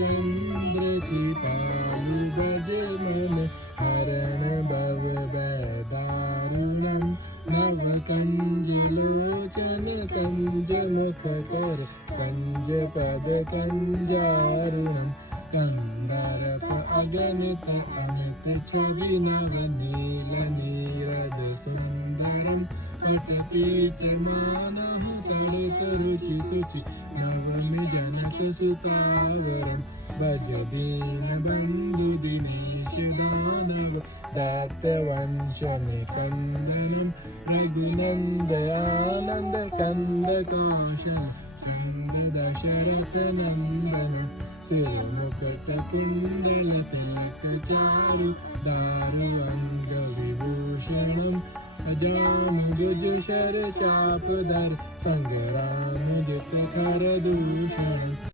चंद्र कृपालु भजे मन हरण भव दारुणं नव कंजलोचन कंज मुख कर कंज पद कंजारुणं कंदर्प अगणित अमित छवि नव नील नीरद सुंदरम पटपीतमानहु तड़ित रुचि शुचि नवमि जनक सुतावरम भज दीन बंधु दिनेश दानव दात वंशमि कंदनम रघुनंदयानंद कंद काशन संद दशरथ नंदन सिरमुकुट कुंडल तिलक चारु दारु अंग विभूषणम अजानुज शर चाप धर संग्राम जित कर दूषण।